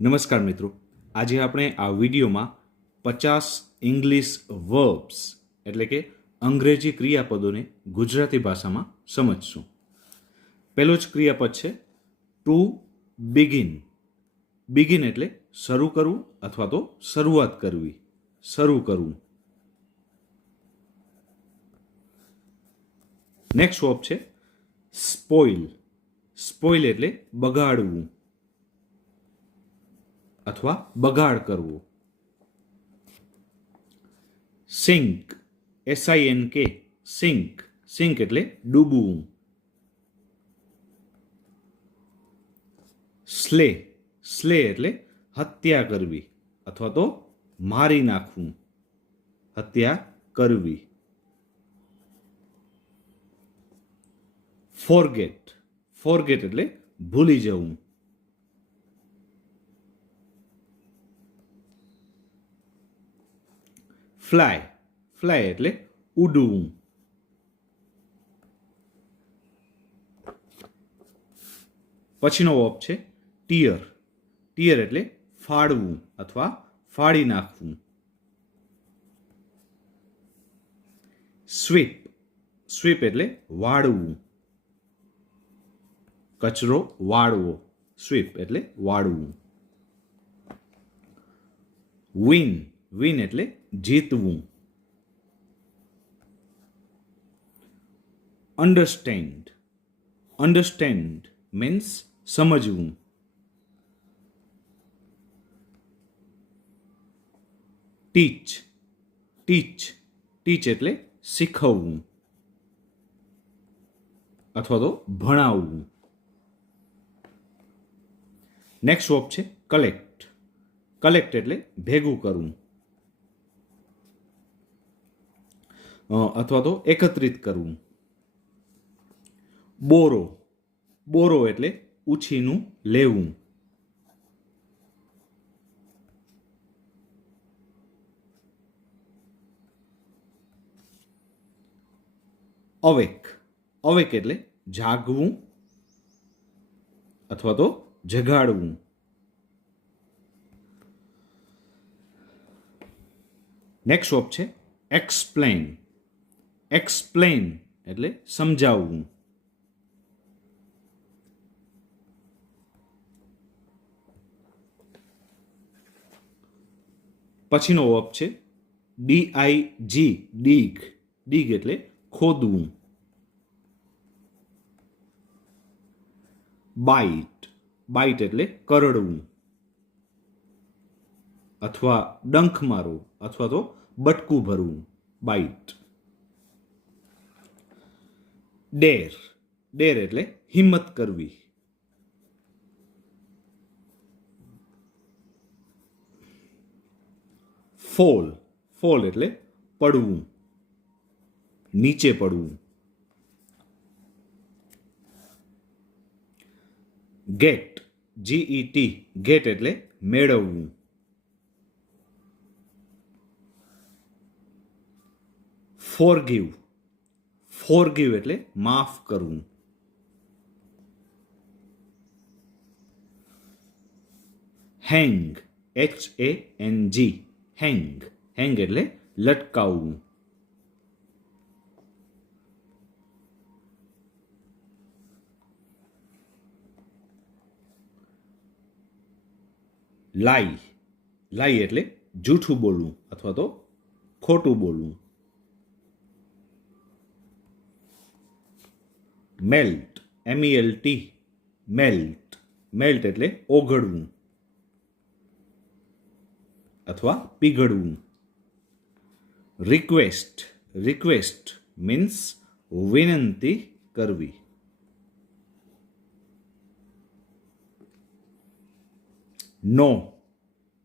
નમસ્કાર મિત્રો, આજે આપણે આ વિડીયોમાં 50 ઇંગ્લિશ વર્બ્સ એટલે કે અંગ્રેજી ક્રિયાપદોને ગુજરાતી ભાષામાં સમજશું. પહેલો જ ક્રિયાપદ છે ટુ બિગિન. બિગિન એટલે શરૂ કરવું અથવા તો શરૂઆત કરવી, શરૂ કરવું. નેક્સ્ટ વર્બ છે સ્પોઇલ. સ્પોઇલ એટલે બગાડવું અથવા બગાડ કરવો. Sink, SINK, sink. સિંક એટલે ડૂબવું. સ્લે. સ્લે એટલે હત્યા કરવી અથવા તો મારી નાખવું, હત્યા કરવી. ફોરગેટ. ફોરગેટ એટલે ભૂલી જવું. ફ્લાય. ફ્લાય એટલે ઉડવું. પછીનો વર્બ છે ટીયર. ટીયર એટલે ફાડવું અથવા ફાડી નાખવું. સ્વીપ. સ્વીપ એટલે વાળવું, કચરો વાળવો. સ્વીપ એટલે વાળવું. વિન. વિન એટલે જીતવું. અન્ડરસ્ટેન્ડ. અન્ડરસ્ટેન્ડ મીન્સ સમજવું. ટીચ. ટીચ. ટીચ એટલે શીખવવું અથવા તો ભણાવવું. નેક્સ્ટ વર્બ છે કલેક્ટ. કલેક્ટ એટલે ભેગું કરવું અથવા તો એકત્રિત કરવું. બોરો. બોરો એટલે ઉછીનું લેવું. અવેક. અવેક એટલે જાગવું અથવા તો જગાડવું. નેક્સ્ટ વર્બ છે એક્સપ્લેન. એક્સપ્લેન એટલે સમજાવવું. પછીનો વર્બ છે DIG. ડીગ. ડીગ એટલે ખોદવું. બાઇટ. બાઇટ એટલે કરડવું અથવા ડંખ મારવું અથવા તો બટકું ભરવું. બાઇટ. ડેર. ડેર એટલે હિંમત કરવી. ફોલ. ફોલ એટલે પડવું, નીચે પડવું. ગેટ. GET. ગેટ એટલે મેળવવું. ફોરગીવ. ફોરગીવ એટલે માફ કરવું. હેંગ. HANG. હેંગ. હેંગ એટલે લટકાવવું. લાઈ. લાઈ એટલે જૂઠું બોલવું અથવા તો ખોટું બોલવું. મેલ્ટ. MELT. મેલ્ટ. મેલ્ટ એટલે ઓગળવું અથવા પીગળવું. રિક્વેસ્ટ. રિક્વેસ્ટ મીન્સ વિનંતી કરવી. નો.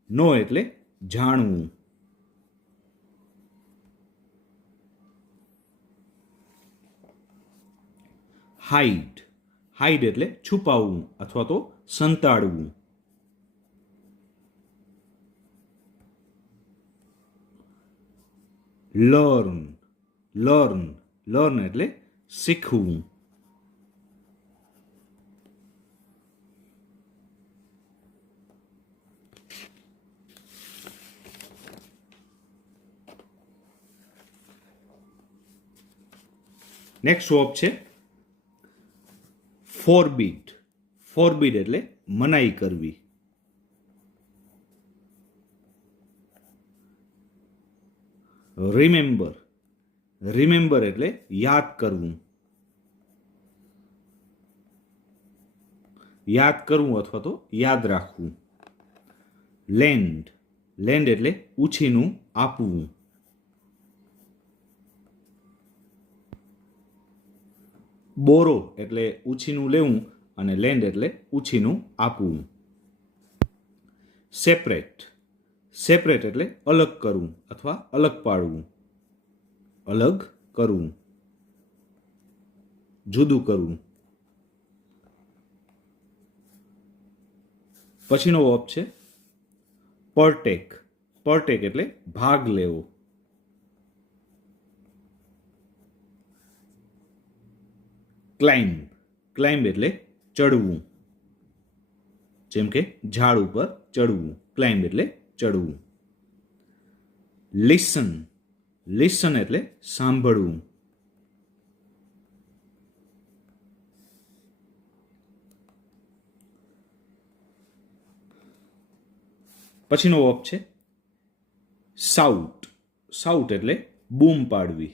નો એટલે જાણવું. હાઇડ. હાઇડ એટલે છુપાવવું અથવા તો સંતાડવું. લર્ન. લર્ન. લર્ન એટલે શીખવું. નેક્સ્ટ વર્બ છે ફોરબીડ. ફોરબીડ એટલે મનાઈ કરવી. રિમેમ્બર. રિમેમ્બર એટલે યાદ કરવું. યાદ કરવું અથવા તો યાદ રાખવું. લેન્ડ. લેન્ડ એટલે ઉછીનું આપવું. બોરો એટલે ઉછીનું લેવું અને લેન્ડ એટલે ઉછીનું આપવું. સેપરેટ. સેપરેટ એટલે અલગ કરવું અથવા અલગ પાડવું. અલગ કરવું, જુદું કરવું. પછીનો વર્બ છે પર્ટેક. પર્ટેક એટલે ભાગ લેવો. ક્લાઇમ્બ. ક્લાઇમ્બ એટલે ચડવું. જેમ કે ઝાડ ઉપર ચડવું. ક્લાઇમ્બ એટલે ચડવું. લિસન. લિસન એટલે સાંભળવું. પછીનો વર્બ છે સાઉટ. સાઉટ એટલે બૂમ પાડવી.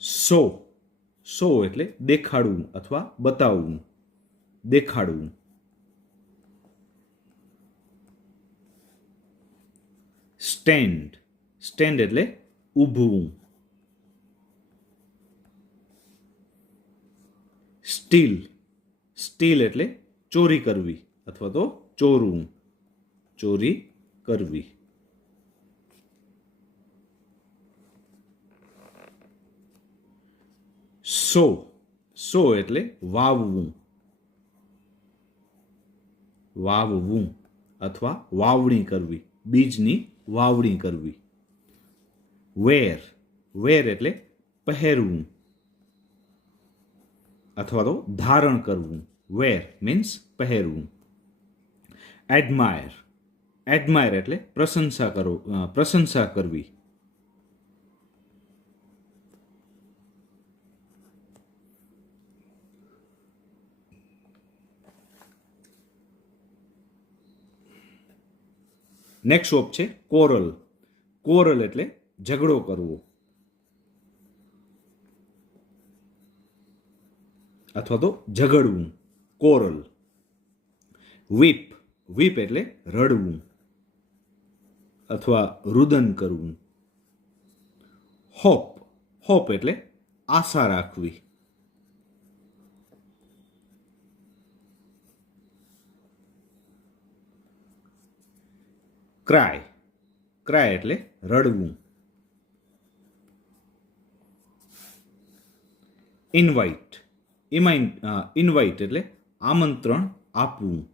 સો. સો એટલે દેખાડવું અથવા બતાવવું. દેખાડવું. સ્ટેન્ડ. સ્ટેન્ડ એટલે ઊભવું. સ્ટીલ. સ્ટીલ એટલે ચોરી કરવી અથવા તો ચોરવું. ચોરી કરવી. સો. સો એટલે વાવવું. વાવવું અથવા વાવણી કરવી. બીજની વાવણી કરવી. વેર. વેર એટલે પહેરવું અથવા તો ધારણ કરવું. વેર મીન્સ પહેરવું. એડમાયર. એડમાયર એટલે પ્રશંસા કરો, પ્રશંસા કરવી. નેક્સ્ટ વર્બ છે કોરલ. કોરલ એટલે ઝઘડો કરવો અથવા તો ઝઘડવું. કોરલ. વીપ. વીપ એટલે રડવું અથવા રુદન કરવું. હોપ. હોપ એટલે આશા રાખવી. ક્રાય. ક્રાય એટલે રડવું. ઇન્વાઇટ. ઇન્વાઇટ એટલે આમંત્રણ આપવું.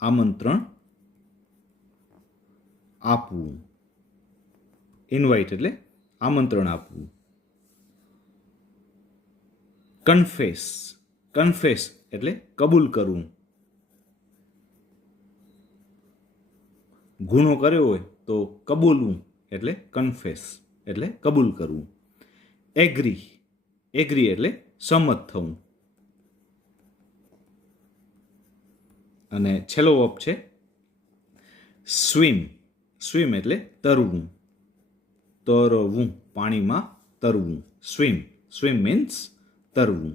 આમંત્રણ આપવું. ઇન્વાઇટ એટલે આમંત્રણ આપવું. કન્ફેસ. કન્ફેસ એટલે કબૂલ કરવું. ગુનો કર્યો હોય તો કબૂલવું એટલે કન્ફેસ એટલે કબૂલ કરવું. એગ્રી. એગ્રી એટલે સંમત થવું. અને છેલ્લો વર્બ છે સ્વિમ. સ્વિમ એટલે તરવું. તરવું, પાણીમાં તરવું. સ્વિમ. Swim means તરવું.